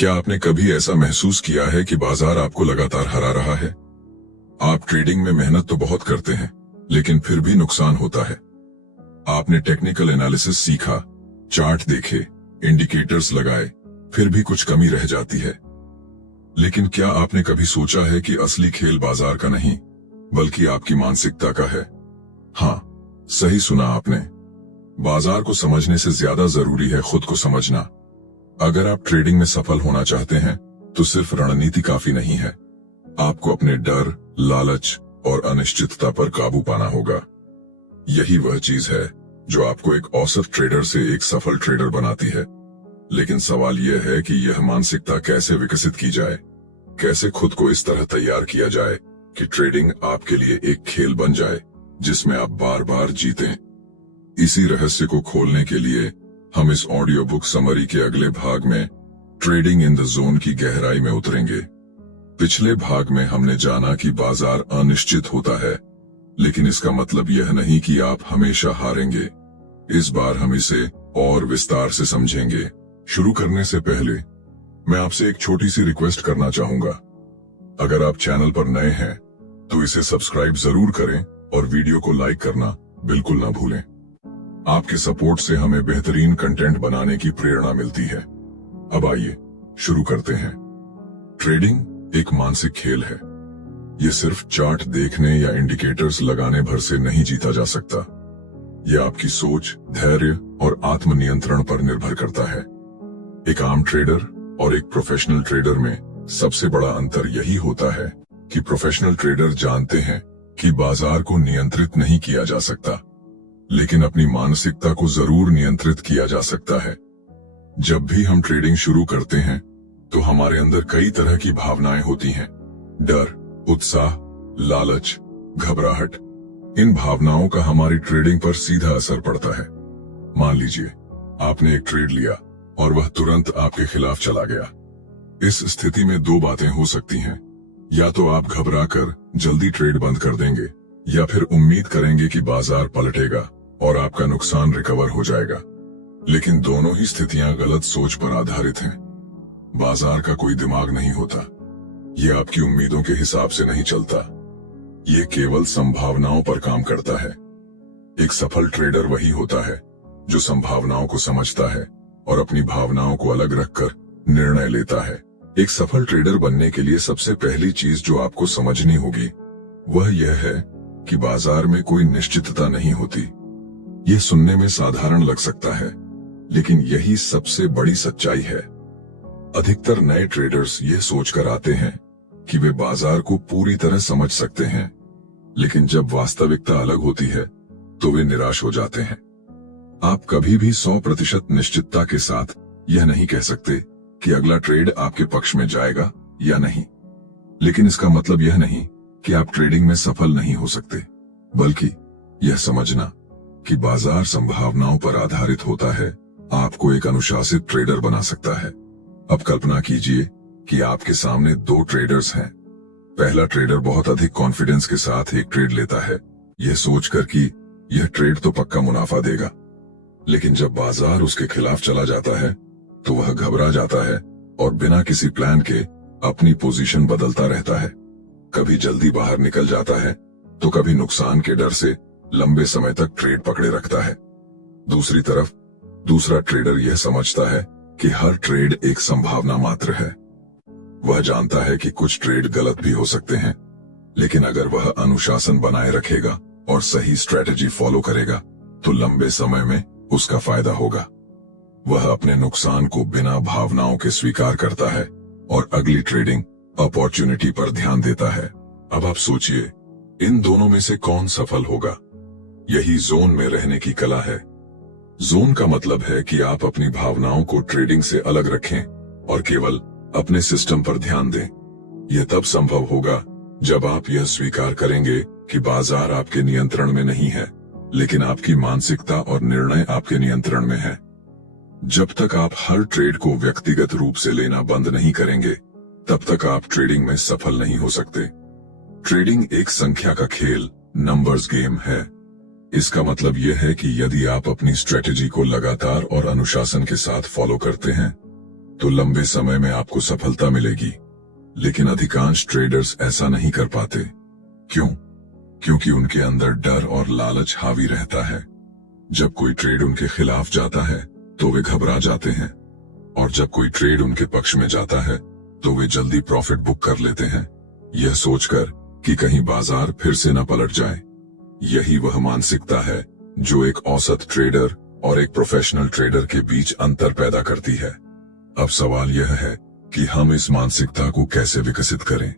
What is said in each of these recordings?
क्या आपने कभी ऐसा महसूस किया है कि बाजार आपको लगातार हरा रहा है? आप ट्रेडिंग में मेहनत तो बहुत करते हैं, लेकिन फिर भी नुकसान होता है। आपने टेक्निकल एनालिसिस सीखा, चार्ट देखे, इंडिकेटर्स लगाए, फिर भी कुछ कमी रह जाती है। लेकिन क्या आपने कभी सोचा है कि असली खेल बाजार का नहीं, बल्कि आपकी मानसिकता का है? हाँ, सही सुना आपने। बाजार को समझने से ज्यादा जरूरी है खुद को समझना। अगर आप ट्रेडिंग में सफल होना चाहते हैं, तो सिर्फ रणनीति काफी नहीं है। आपको अपने डर, लालच और अनिश्चितता पर काबू पाना होगा। यही वह चीज है जो आपको एक औसत ट्रेडर से एक सफल ट्रेडर बनाती है। लेकिन सवाल यह है कि यह मानसिकता कैसे विकसित की जाए, कैसे खुद को इस तरह तैयार किया जाए कि ट्रेडिंग आपके लिए एक खेल बन जाए जिसमें आप बार बार जीतें। इसी रहस्य को खोलने के लिए हम इस ऑडियो बुक समरी के अगले भाग में ट्रेडिंग इन द जोन की गहराई में उतरेंगे। पिछले भाग में हमने जाना कि बाजार अनिश्चित होता है, लेकिन इसका मतलब यह नहीं कि आप हमेशा हारेंगे। इस बार हम इसे और विस्तार से समझेंगे। शुरू करने से पहले मैं आपसे एक छोटी सी रिक्वेस्ट करना चाहूंगा। अगर आप चैनल पर नए हैं तो इसे सब्सक्राइब जरूर करें और वीडियो को लाइक करना बिल्कुल ना भूलें। आपके सपोर्ट से हमें बेहतरीन कंटेंट बनाने की प्रेरणा मिलती है। अब आइए शुरू करते हैं। ट्रेडिंग एक मानसिक खेल है। यह सिर्फ चार्ट देखने या इंडिकेटर्स लगाने भर से नहीं जीता जा सकता। यह आपकी सोच, धैर्य और आत्मनियंत्रण पर निर्भर करता है। एक आम ट्रेडर और एक प्रोफेशनल ट्रेडर में सबसे बड़ा अंतर यही होता है कि प्रोफेशनल ट्रेडर जानते हैं कि बाजार को नियंत्रित नहीं किया जा सकता, लेकिन अपनी मानसिकता को जरूर नियंत्रित किया जा सकता है। जब भी हम ट्रेडिंग शुरू करते हैं तो हमारे अंदर कई तरह की भावनाएं होती हैं। डर, उत्साह, लालच, घबराहट। इन भावनाओं का हमारी ट्रेडिंग पर सीधा असर पड़ता है। मान लीजिए आपने एक ट्रेड लिया और वह तुरंत आपके खिलाफ चला गया। इस स्थिति में दो बातें हो सकती हैं। या तो आप घबराकर जल्दी ट्रेड बंद कर देंगे, या फिर उम्मीद करेंगे कि बाजार पलटेगा और आपका नुकसान रिकवर हो जाएगा। लेकिन दोनों ही स्थितियां गलत सोच पर आधारित हैं। बाजार का कोई दिमाग नहीं होता। यह आपकी उम्मीदों के हिसाब से नहीं चलता। यह केवल संभावनाओं पर काम करता है। एक सफल ट्रेडर वही होता है जो संभावनाओं को समझता है और अपनी भावनाओं को अलग रखकर निर्णय लेता है। एक सफल ट्रेडर बनने के लिए सबसे पहली चीज जो आपको समझनी होगी वह यह है कि बाजार में कोई निश्चितता नहीं होती। यह सुनने में साधारण लग सकता है, लेकिन यही सबसे बड़ी सच्चाई है। अधिकतर नए ट्रेडर्स यह सोचकर आते हैं कि वे बाजार को पूरी तरह समझ सकते हैं, लेकिन जब वास्तविकता अलग होती है तो वे निराश हो जाते हैं। आप कभी भी 100% निश्चितता के साथ यह नहीं कह सकते कि अगला ट्रेड आपके पक्ष में जाएगा या नहीं। लेकिन इसका मतलब यह नहीं कि आप ट्रेडिंग में सफल नहीं हो सकते, बल्कि यह समझना कि बाजार संभावनाओं पर आधारित होता है आपको एक अनुशासित ट्रेडर बना सकता है। अब कल्पना कीजिए कि आपके सामने दो ट्रेडर्स हैं। पहला ट्रेडर बहुत अधिक कॉन्फिडेंस के साथ एक ट्रेड लेता है, यह सोचकर कि यह ट्रेड तो पक्का मुनाफा देगा। लेकिन जब बाजार उसके खिलाफ चला जाता है तो वह घबरा जाता है और बिना किसी प्लान के अपनी पोजीशन बदलता रहता है। कभी जल्दी बाहर निकल जाता है तो कभी नुकसान के डर से लंबे समय तक ट्रेड पकड़े रखता है। दूसरी तरफ दूसरा ट्रेडर यह समझता है कि हर ट्रेड एक संभावना मात्र है। वह जानता है कि कुछ ट्रेड गलत भी हो सकते हैं, लेकिन अगर वह अनुशासन बनाए रखेगा और सही स्ट्रेटजी फॉलो करेगा तो लंबे समय में उसका फायदा होगा। वह अपने नुकसान को बिना भावनाओं के स्वीकार करता है और अगली ट्रेडिंग अपॉर्चुनिटी पर ध्यान देता है। अब आप सोचिए, इन दोनों में से कौन सफल होगा? यही जोन में रहने की कला है। जोन का मतलब है कि आप अपनी भावनाओं को ट्रेडिंग से अलग रखें और केवल अपने सिस्टम पर ध्यान दें। यह तब संभव होगा जब आप यह स्वीकार करेंगे कि बाजार आपके नियंत्रण में नहीं है, लेकिन आपकी मानसिकता और निर्णय आपके नियंत्रण में है। जब तक आप हर ट्रेड को व्यक्तिगत रूप से लेना बंद नहीं करेंगे, तब तक आप ट्रेडिंग में सफल नहीं हो सकते। ट्रेडिंग एक संख्या का खेल, नंबर्स गेम है। इसका मतलब यह है कि यदि आप अपनी स्ट्रेटेजी को लगातार और अनुशासन के साथ फॉलो करते हैं तो लंबे समय में आपको सफलता मिलेगी। लेकिन अधिकांश ट्रेडर्स ऐसा नहीं कर पाते। क्यों? क्योंकि उनके अंदर डर और लालच हावी रहता है। जब कोई ट्रेड उनके खिलाफ जाता है तो वे घबरा जाते हैं, और जब कोई ट्रेड उनके पक्ष में जाता है तो वे जल्दी प्रॉफिट बुक कर लेते हैं, यह सोचकर कि कहीं बाजार फिर से न पलट जाए। यही वह मानसिकता है जो एक औसत ट्रेडर और एक प्रोफेशनल ट्रेडर के बीच अंतर पैदा करती है। अब सवाल यह है कि हम इस मानसिकता को कैसे विकसित करें।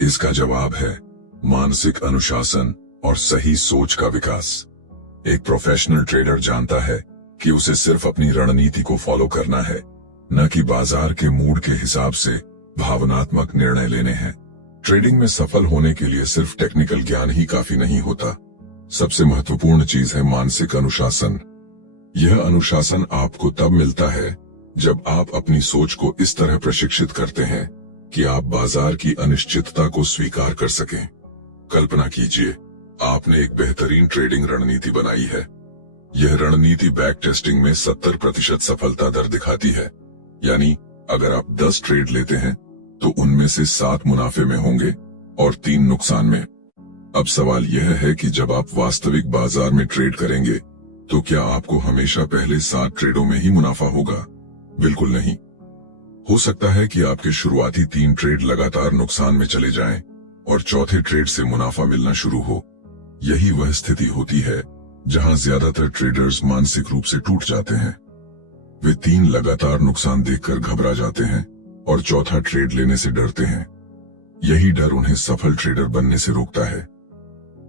इसका जवाब है मानसिक अनुशासन और सही सोच का विकास। एक प्रोफेशनल ट्रेडर जानता है कि उसे सिर्फ अपनी रणनीति को फॉलो करना है, न कि बाजार के मूड के हिसाब से भावनात्मक निर्णय लेने हैं। ट्रेडिंग में सफल होने के लिए सिर्फ टेक्निकल ज्ञान ही काफी नहीं होता। सबसे महत्वपूर्ण चीज है मानसिक अनुशासन। यह अनुशासन आपको तब मिलता है जब आप अपनी सोच को इस तरह प्रशिक्षित करते हैं कि आप बाजार की अनिश्चितता को स्वीकार कर सकें। कल्पना कीजिए, आपने एक बेहतरीन ट्रेडिंग रणनीति बनाई है। यह रणनीति बैक टेस्टिंग में 70% सफलता दर दिखाती है। यानी अगर आप 10 ट्रेड लेते हैं तो उनमें से 7 मुनाफे में होंगे और 3 नुकसान में। अब सवाल यह है कि जब आप वास्तविक बाजार में ट्रेड करेंगे तो क्या आपको हमेशा पहले 7 ट्रेडों में ही मुनाफा होगा? बिल्कुल नहीं। हो सकता है कि आपके शुरुआती 3 ट्रेड लगातार नुकसान में चले जाएं और चौथे ट्रेड से मुनाफा मिलना शुरू हो। यही वह स्थिति होती है जहां ज्यादातर ट्रेडर्स मानसिक रूप से टूट जाते हैं। वे 3 लगातार नुकसान देखकर घबरा जाते हैं और चौथा ट्रेड लेने से डरते हैं। यही डर उन्हें सफल ट्रेडर बनने से रोकता है।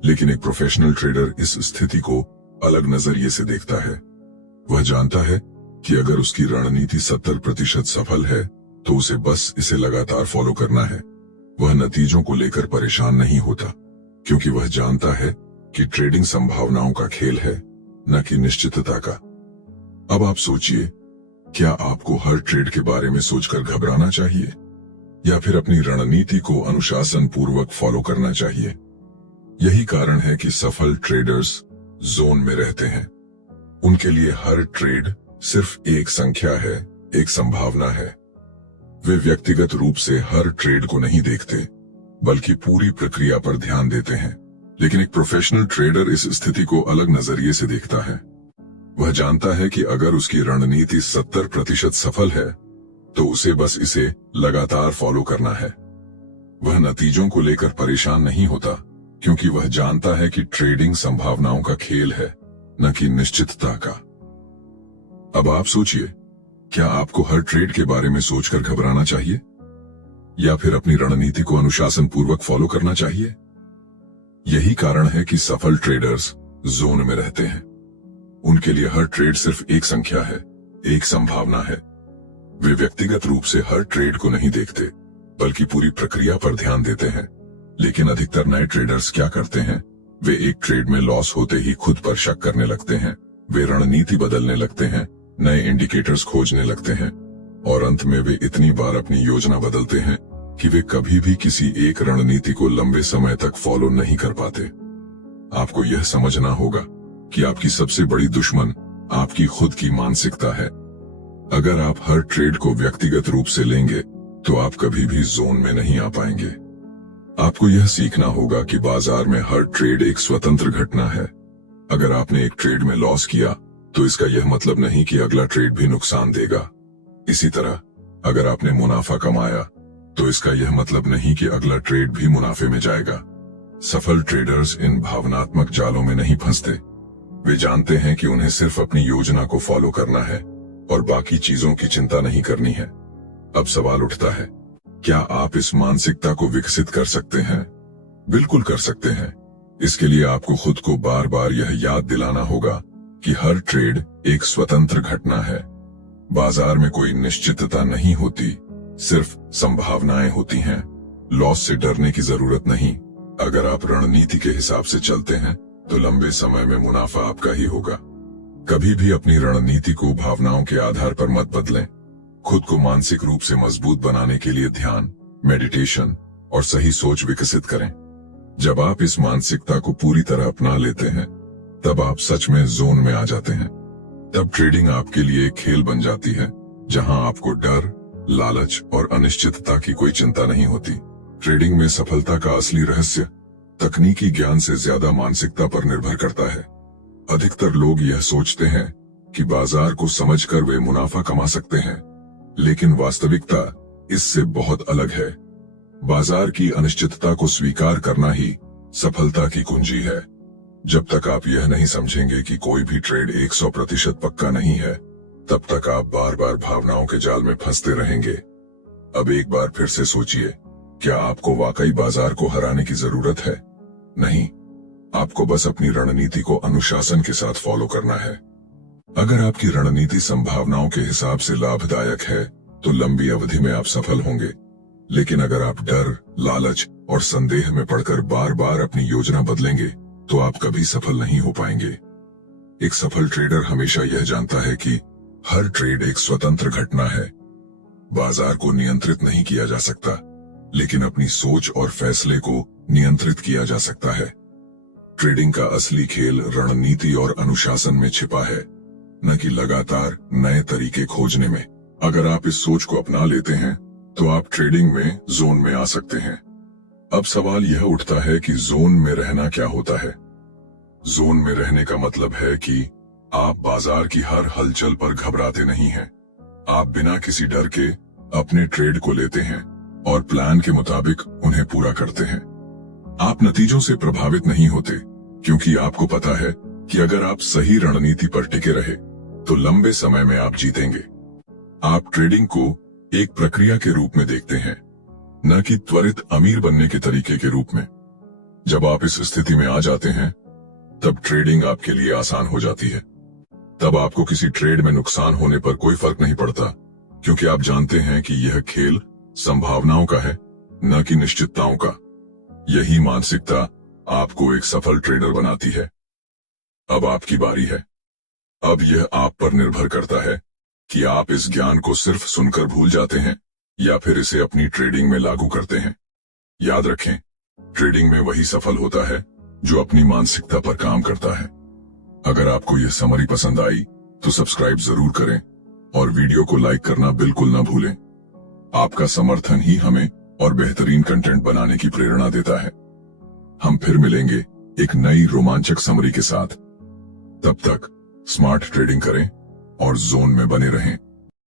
लेकिन एक प्रोफेशनल ट्रेडर इस स्थिति को अलग नजरिए से देखता है। वह जानता है कि अगर उसकी रणनीति 70% सफल है तो उसे बस इसे लगातार फॉलो करना है। वह नतीजों को लेकर परेशान नहीं होता, क्योंकि वह जानता है कि ट्रेडिंग संभावनाओं का खेल है, न कि निश्चितता का। अब आप सोचिए, क्या आपको हर ट्रेड के बारे में सोचकर घबराना चाहिए या फिर अपनी रणनीति को अनुशासन पूर्वक फॉलो करना चाहिए? यही कारण है कि सफल ट्रेडर्स जोन में रहते हैं। उनके लिए हर ट्रेड सिर्फ एक संख्या है, एक संभावना है। वे व्यक्तिगत रूप से हर ट्रेड को नहीं देखते, बल्कि पूरी प्रक्रिया पर ध्यान देते हैं। लेकिन एक प्रोफेशनल ट्रेडर इस स्थिति को अलग नजरिए से देखता है। वह जानता है कि अगर उसकी रणनीति 70% सफल है तो उसे बस इसे लगातार फॉलो करना है। वह नतीजों को लेकर परेशान नहीं होता, क्योंकि वह जानता है कि ट्रेडिंग संभावनाओं का खेल है, न कि निश्चितता का। अब आप सोचिए, क्या आपको हर ट्रेड के बारे में सोचकर घबराना चाहिए या फिर अपनी रणनीति को अनुशासन पूर्वक फॉलो करना चाहिए? यही कारण है कि सफल ट्रेडर्स जोन में रहते हैं। उनके लिए हर ट्रेड सिर्फ एक संख्या है, एक संभावना है। वे व्यक्तिगत रूप से हर ट्रेड को नहीं देखते, बल्कि पूरी प्रक्रिया पर ध्यान देते हैं। लेकिन अधिकतर नए ट्रेडर्स क्या करते हैं? वे एक ट्रेड में लॉस होते ही खुद पर शक करने लगते हैं। वे रणनीति बदलने लगते हैं, नए इंडिकेटर्स खोजने लगते हैं, और अंत में वे इतनी बार अपनी योजना बदलते हैं कि वे कभी भी किसी एक रणनीति को लंबे समय तक फॉलो नहीं कर पाते। आपको यह समझना होगा कि आपकी सबसे बड़ी दुश्मन आपकी खुद की मानसिकता है। अगर आप हर ट्रेड को व्यक्तिगत रूप से लेंगे तो आप कभी भी जोन में नहीं आ पाएंगे। आपको यह सीखना होगा कि बाजार में हर ट्रेड एक स्वतंत्र घटना है। अगर आपने एक ट्रेड में लॉस किया तो इसका यह मतलब नहीं कि अगला ट्रेड भी नुकसान देगा। इसी तरह अगर आपने मुनाफा कमाया तो इसका यह मतलब नहीं कि अगला ट्रेड भी मुनाफे में जाएगा। सफल ट्रेडर्स इन भावनात्मक जालों में नहीं फंसते। वे जानते हैं कि उन्हें सिर्फ अपनी योजना को फॉलो करना है और बाकी चीजों की चिंता नहीं करनी है। अब सवाल उठता है, क्या आप इस मानसिकता को विकसित कर सकते हैं? बिल्कुल कर सकते हैं। इसके लिए आपको खुद को बार बार यह याद दिलाना होगा कि हर ट्रेड एक स्वतंत्र घटना है। बाजार में कोई निश्चितता नहीं होती, सिर्फ संभावनाएं होती हैं। लॉस से डरने की जरूरत नहीं। अगर आप रणनीति के हिसाब से चलते हैं तो लंबे समय में मुनाफा आपका ही होगा। कभी भी अपनी रणनीति को भावनाओं के आधार पर मत बदलें। खुद को मानसिक रूप से मजबूत बनाने के लिए ध्यान, मेडिटेशन और सही सोच विकसित करें। जब आप इस मानसिकता को पूरी तरह अपना लेते हैं तब आप सच में जोन में आ जाते हैं। तब ट्रेडिंग आपके लिए एक खेल बन जाती है, जहां आपको डर, लालच और अनिश्चितता की कोई चिंता नहीं होती। ट्रेडिंग में सफलता का असली रहस्य तकनीकी ज्ञान से ज्यादा मानसिकता पर निर्भर करता है। अधिकतर लोग यह सोचते हैं कि बाजार को समझकर वे मुनाफा कमा सकते हैं, लेकिन वास्तविकता इससे बहुत अलग है। बाजार की अनिश्चितता को स्वीकार करना ही सफलता की कुंजी है। जब तक आप यह नहीं समझेंगे कि कोई भी ट्रेड 100% पक्का नहीं है, तब तक आप बार बार भावनाओं के जाल में फंसते रहेंगे। अब एक बार फिर से सोचिए, क्या आपको वाकई बाजार को हराने की जरूरत है? नहीं, आपको बस अपनी रणनीति को अनुशासन के साथ फॉलो करना है। अगर आपकी रणनीति संभावनाओं के हिसाब से लाभदायक है, तो लंबी अवधि में आप सफल होंगे। लेकिन अगर आप डर, लालच और संदेह में पड़कर बार बार अपनी योजना बदलेंगे, तो आप कभी सफल नहीं हो पाएंगे। एक सफल ट्रेडर हमेशा यह जानता है कि हर ट्रेड एक स्वतंत्र घटना है। बाजार को नियंत्रित नहीं किया जा सकता, लेकिन अपनी सोच और फैसले को नियंत्रित किया जा सकता है। ट्रेडिंग का असली खेल रणनीति और अनुशासन में छिपा है, न कि लगातार नए तरीके खोजने में। अगर आप इस सोच को अपना लेते हैं, तो आप ट्रेडिंग में जोन में आ सकते हैं। अब सवाल यह उठता है कि जोन में रहना क्या होता है। जोन में रहने का मतलब है कि आप बाजार की हर हलचल पर घबराते नहीं हैं। आप बिना किसी डर के अपने ट्रेड को लेते हैं और प्लान के मुताबिक उन्हें पूरा करते हैं। आप नतीजों से प्रभावित नहीं होते, क्योंकि आपको पता है कि अगर आप सही रणनीति पर टिके रहे, तो लंबे समय में आप जीतेंगे। आप ट्रेडिंग को एक प्रक्रिया के रूप में देखते हैं, न कि त्वरित अमीर बनने के तरीके के रूप में। जब आप इस स्थिति में आ जाते हैं, तब ट्रेडिंग आपके लिए आसान हो जाती है। तब आपको किसी ट्रेड में नुकसान होने पर कोई फर्क नहीं पड़ता, क्योंकि आप जानते हैं कि यह खेल संभावनाओं का है, न कि निश्चितताओं का। यही मानसिकता आपको एक सफल ट्रेडर बनाती है। अब आपकी बारी है। अब यह आप पर निर्भर करता है कि आप इस ज्ञान को सिर्फ सुनकर भूल जाते हैं या फिर इसे अपनी ट्रेडिंग में लागू करते हैं। याद रखें, ट्रेडिंग में वही सफल होता है जो अपनी मानसिकता पर काम करता है। अगर आपको यह समरी पसंद आई, तो सब्सक्राइब जरूर करें और वीडियो को लाइक करना बिल्कुल न भूलें। आपका समर्थन ही हमें और बेहतरीन कंटेंट बनाने की प्रेरणा देता है। हम फिर मिलेंगे एक नई रोमांचक समरी के साथ। तब तक स्मार्ट ट्रेडिंग करें और जोन में बने रहें।